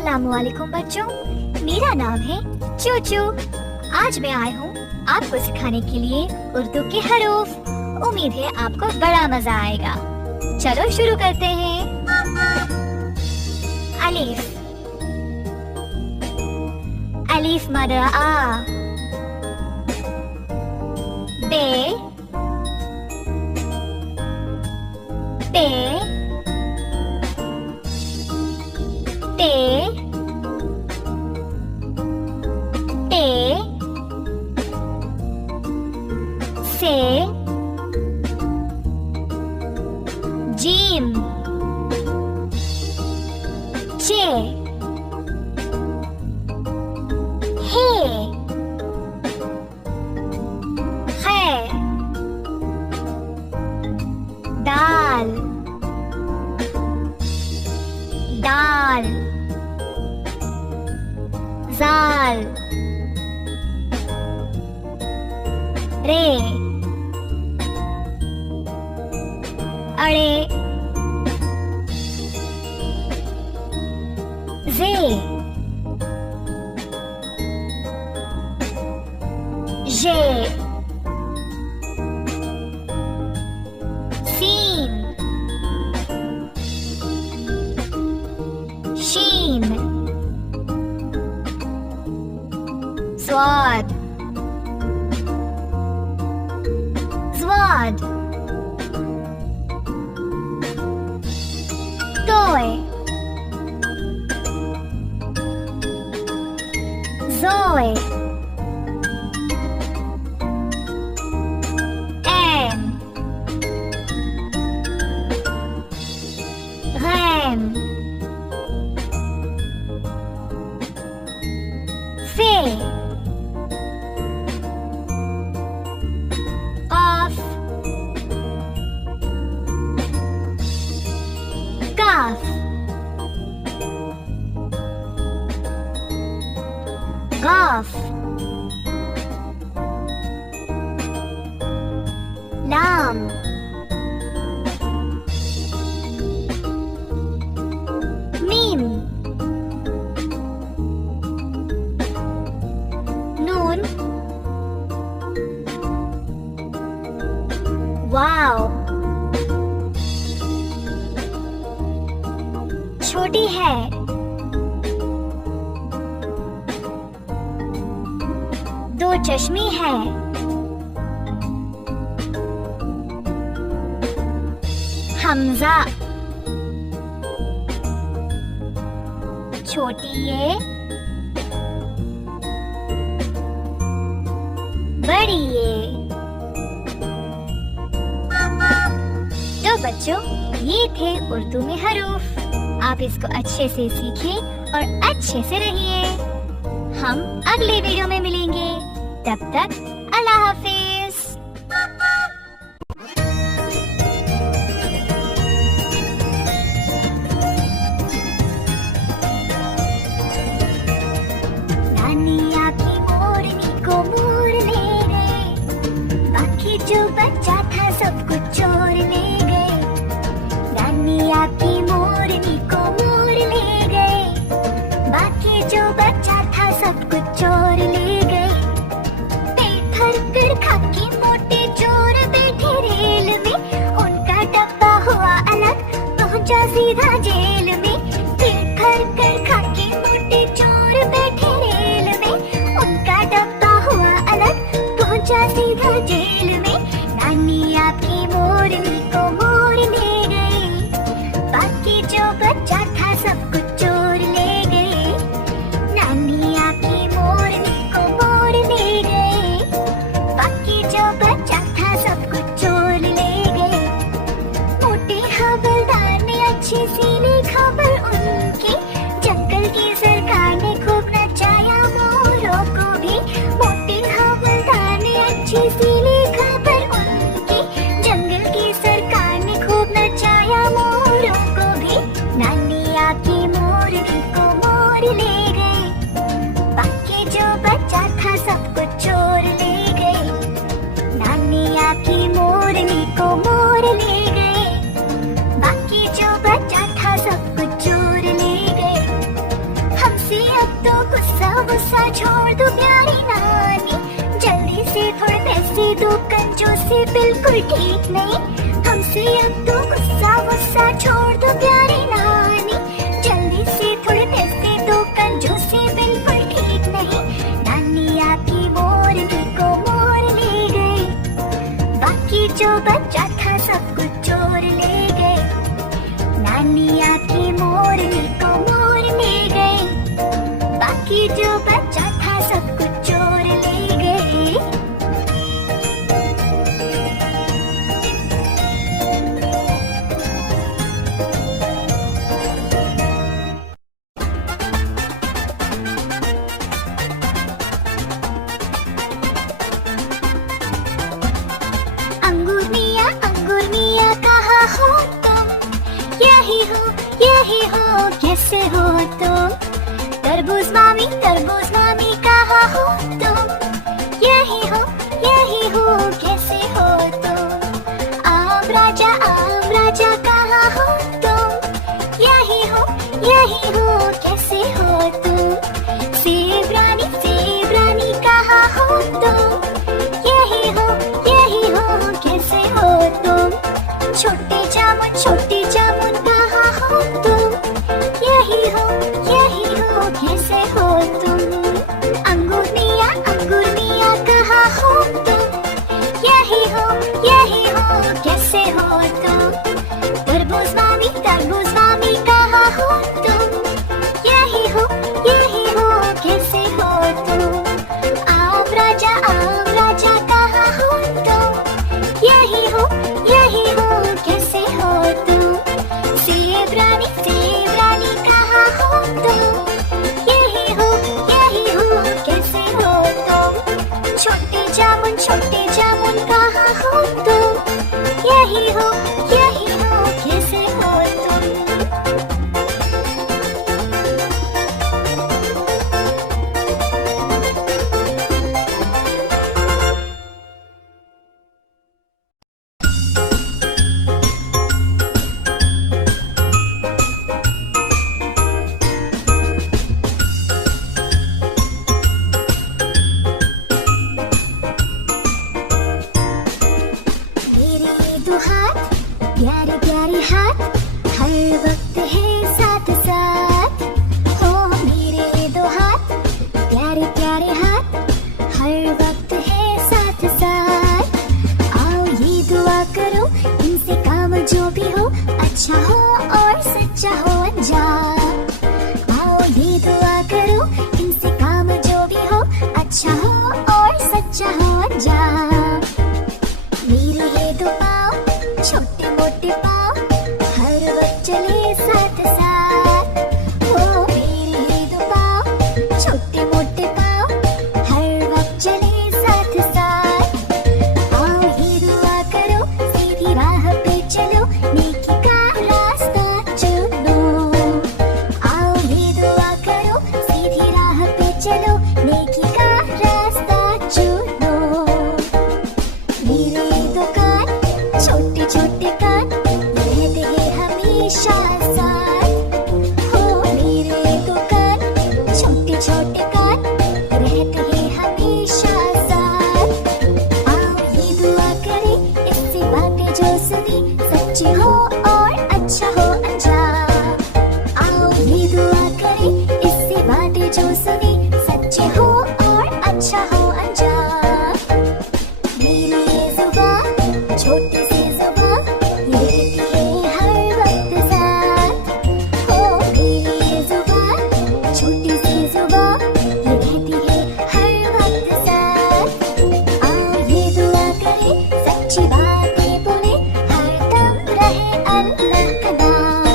अस्सलामुअलैकुम बच्चों, मेरा नाम है चूचू। आज मैं आई हूँ आपको सिखाने के लिए उर्दू के हरूफ। उम्मीद है आपको बड़ा मजा आएगा। चलो शुरू करते हैं। अलीफ, अलीफ मद आ। बे, ते, ते, ते, से, जीम, चे, हे, खे, दाल, दाल, जाल, रे, अड़े, जे, जे, सीन, शीन, स्वाद, स्वाद, तोय, जोय, एन, गैम, फे, काफ, काफ, गाफ, लाम, मीम, नून, वाव, छोटी है, दो चश्मे है, हमजा, छोटी ये, बड़ी ये। तो बच्चों, ये थे उर्दू में हरूफ। आप इसको अच्छे से सीखें और अच्छे से रहिए। हम अगले वीडियो में मिलेंगे। तब तक अल्लाह हाफिज। नानिया की मोरनी को मोर ले गए, बाकी जो बच्चा था सब कुछ चोर ले गए। नानिया की मोरनी को मोर ले गए, बाकी जो बच्चा था सब कुछ चोर ले गए। पेट भर कर खाके मोटे चोर बैठे रेल में, उनका डब्बा हुआ अलग, पहुंचा सीधा जेल में। पेट भर कर खाके मोटे चोर बैठे रेल में, बच्चों से बिल्कुल ठीक नहीं। हमसे अब तो गुस्सा वुस्सा छोड़ दो प्यारी नानी, जल्दी से थोड़े पैसे दो, कंजूसी बिल्कुल ठीक नहीं। नानी आपकी मोरनी को मोर ले गई, बाकी जो बच्चा था सब कुछ चोर ले गए। नानी आपकी मोरनी को मोर ले गई, बाकी जो बच्चा था सब कुछ चोर ले गए। अंगूर मियाँ कहाँ हो तुम, यही हो कैसे हो तुम। तरबूज मामी कहाँ हो तुम, यही हो कैसे हो तुम। आम राजा कहाँ हो तुम, यही हो कैसे हो तुम। सेब रानी कहाँ हो तुम, यही हो कैसे हो तुम। छोटे जामुन कहाँ हो तुम, यही हो कैसे हो तुम। अंगूर मियाँ कहाँ हो तुम, यही हो कैसे हो तुम। तरबूज मामी कहाँ हो तुम, यही हो कैसे हो तुम। आम राजा कहाँ हो तुम, यही हो कैसे हो तुम। सेब रानी कहाँ हो तुम, यही हो कैसे हो तुम। छोटे जामुन कहाँ हो तुम, यही हो कैसे हो तुम। प्यारे प्यारे हाथ हर वक्त है साथ साथ हो। मेरे दो हाथ प्यारे प्यारे हाथ हर वक्त है साथ साथ। आओ ये दुआ करो इनसे काम जो भी हो अच्छा हो और सच्चा हो अंजाम। आओ ये दुआ करो इनसे काम जो भी हो अच्छा हो और सच्चा हो अंजाम। मेरे ये दो पाँव छोटे मोटे पाँव हर वक्त चले साथ साथ हो। मेरे ये दो पाँव छोटे मोटे पाँव हर वक्त चले साथ साथ। आओ ये दुआ करो सीधी राह पे चलो नेकी का रास्ता चुनो। आओ ये दुआ करो सीधी राह पे चलो नेकी का रास्ता चुनो। मेरे ये दो कान छोटे छोटे कान रहते हैं हमेशा साथ हो। मेरे दो कान छोटे छोटे कान रहते हैं हमेशा साथ। आओ ये दुआ करें इससे बातें जो सुनी सच्ची हो और अच्छा हो अंजाम। आओ ये दुआ करें इससे बातें जो सुनी सच्ची हो और अच्छा हो अंजाम। मेरी ये जुबान छोटी सी जुबान रहती है हर वक्त साथ हो। मेरी ये जुबान छोटी सी जुबान रहती है हर वक्त साथ। आओ ये दुआ करें सच्ची बातें बोले हर दम रहे अल्लाह का नाम।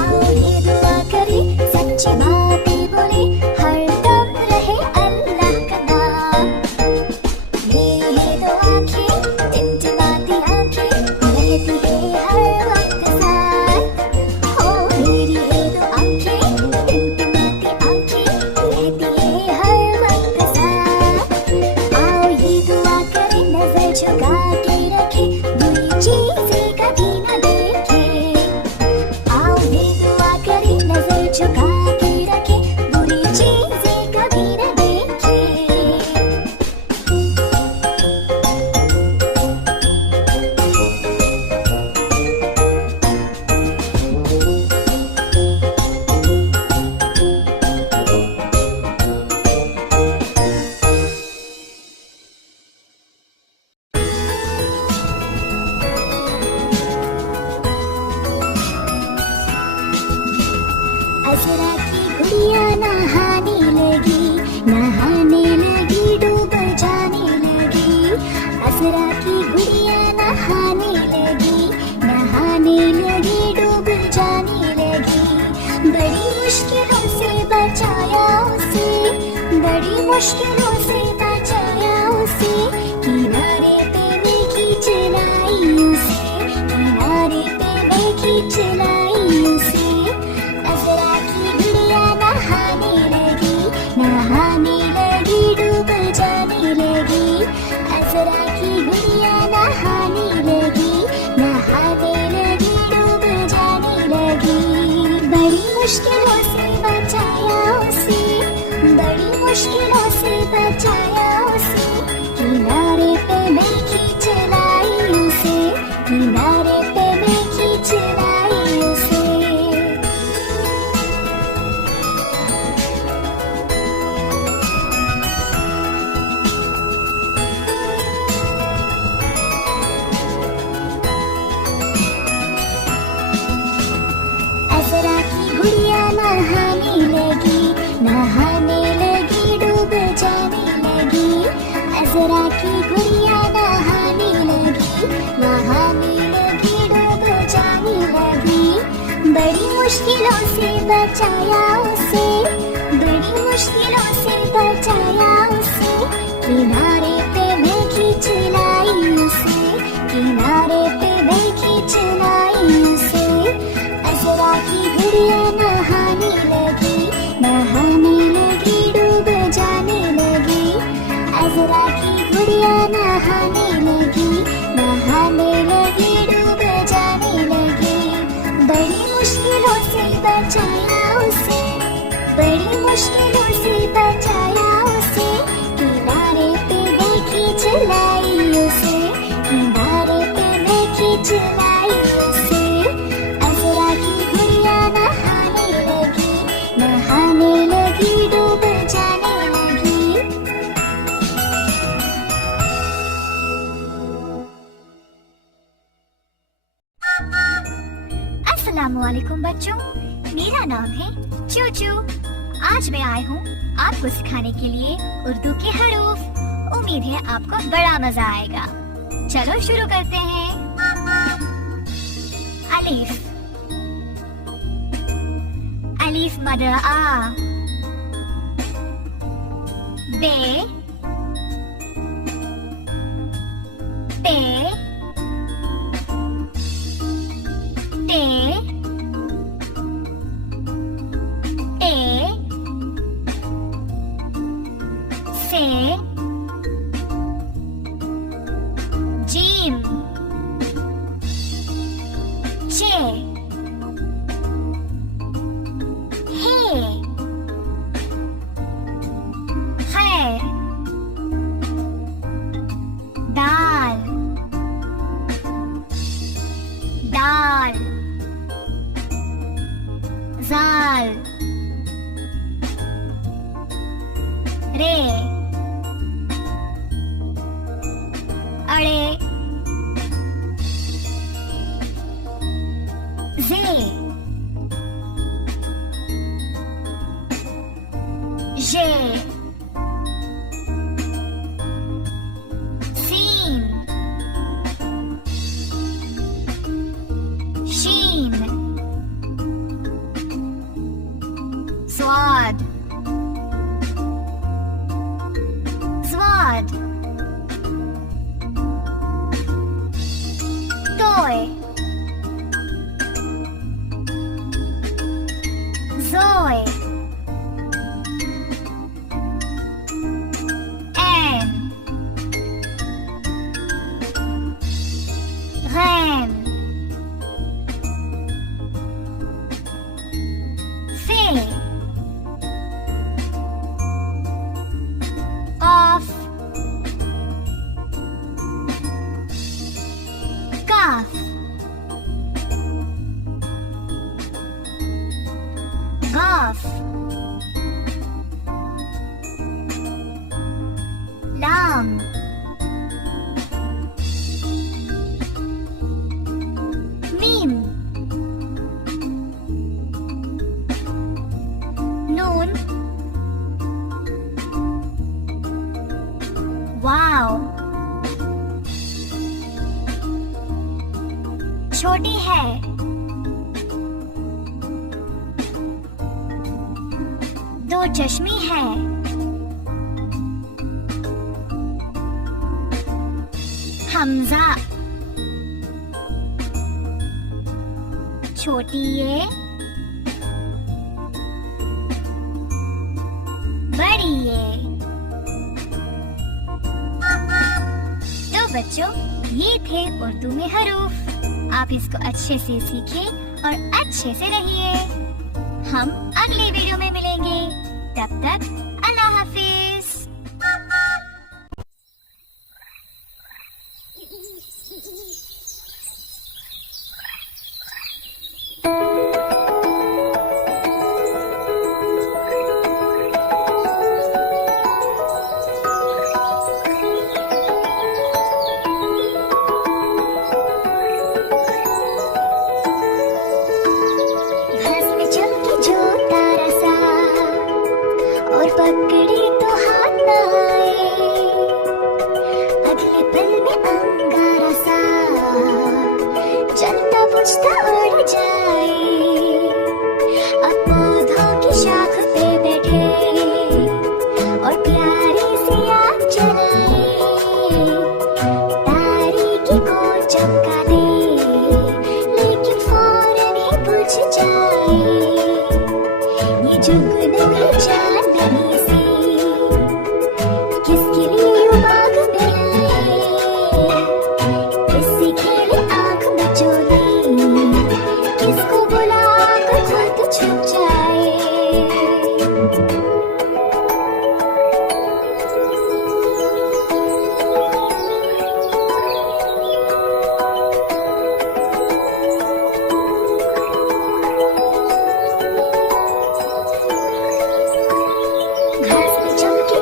आओ ये दुआ करें सच्ची बातें बोले हर दम रहे अल्लाह का नाम। मेरी ये दो आँखें टिमटिमाती आँखें रहती है हर वक्त साथ हो। मेरी ये दो आँखें टिमटिमाती आँखें रहती है हर वक्त साथ। आओ ये दुआ करें नजर झुका के रखे बुरी चीजें कभी न देखे। आओ ये दुआ करें नजर झुका के की गुड़िया नहाने लगी, नहाने लगी, डूब जाने लगी। असरा की गुड़िया नहाने लगी, नहाने लगी, डूब जाने लगी। बड़ी मुश्किलों से बचाया उसे, बड़ी मुश्किलों से बचाया उसे। किनारे पे मैं खींच लाई उसे, किनारे पे मैं खींच लाई उसे। असरा की गुड़िया नहाने लगी, नहाने लगी, डूब जाने लगी। असरा की गुड़िया नहाने लगी, नहाने लगी, डूब जाने लगी। बड़ी मुश्किलों से बचाया उसे, बड़ी मुश्किलों से बचाया उसे। किनारे पे मैं खींच लाई उसे, किनारे पे मैं खींच लाई उसे। असरा की गुड़िया नहाने लगी, नहाने लगी, डूब जाने लगी। असरा की गुड़िया नहाने लगी, नहाने लगी, डूब जाने लगी। बड़ी मुश्किलों से बचाया उसे, बड़ी मुश्किलों से बचाया उसे। किनारे पे मैं खींच लाई उसे, किनारे पे मैं खींच लाई उसे। असरा की गुड़िया नहाने लगी, नहाने लगी, डूब जाने लगी। असरा की गुड़िया नहाने लगी, नहाने लगी, डूब जाने लगी। बड़ी मुश्किलों से बचाया उसे, बड़ी मुश्किलों से बचाया उसे। किनारे पे मैं खींच लाई उसे, किनारे पे मैं खींच लाई उसे। असरा की गुड़िया नहाने लगी, नहाने लगी, डूब जाने लगी। अस्सलामुअलैकुम बच्चों, मेरा नाम है चूचू। आज मैं आई हूँ आपको सिखाने के लिए उर्दू के हरूफ। उम्मीद है आपको बड़ा मजा आएगा। चलो शुरू करते हैं। अलिफ, अलिफ मद आ। बे, पे, टे, ए, से, जीम, चे, हे, खैर, दाल, दाल, जाल, रे, अड़े, जे, जे, सीन, शीन, स्वाद, स्वाद, तोय, जोय, ऐन, गैन, फे, ऑफ, काफ, गाफ, लाम, मीम, छोटी है। दो चश्मे हैं। हमजा। छोटी ये, बड़ी ये। तो बच्चों, ये थे उर्दू में हरूफ। आप इसको अच्छे से सीखें और अच्छे से रहिए। हम अगले वीडियो में मिलेंगे। तब तक अल्लाह हाफिज। पकड़े तो हाथ न आए, अगले पल में अंगारा सा चलता बुझता उड़ जाए। अब पौधों की शाख पे बैठे और प्यारी सी आग जलाए, तारीकी को चमका दे लेकिन फौरन ही बुझ जाए। ये जुगनू चांदनी से किसके लिए आग मिलाए, किससे खेले आंख मचोली, किसको बुला कर खुद छुप जाए।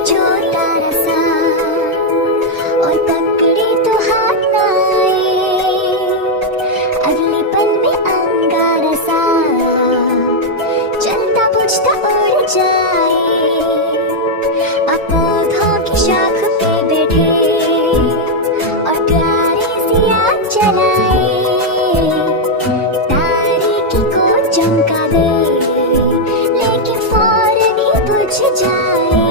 छोटा रसा और पकड़े तो हाथ न आए, अगले पल में अंगारा सा चलता बुझता उड़ जाए। अब पौधों की शाख पे बैठे और प्यारी सी आग जलाए, तारीकी को चमका दे लेकिन फौरन ही बुझ जाए।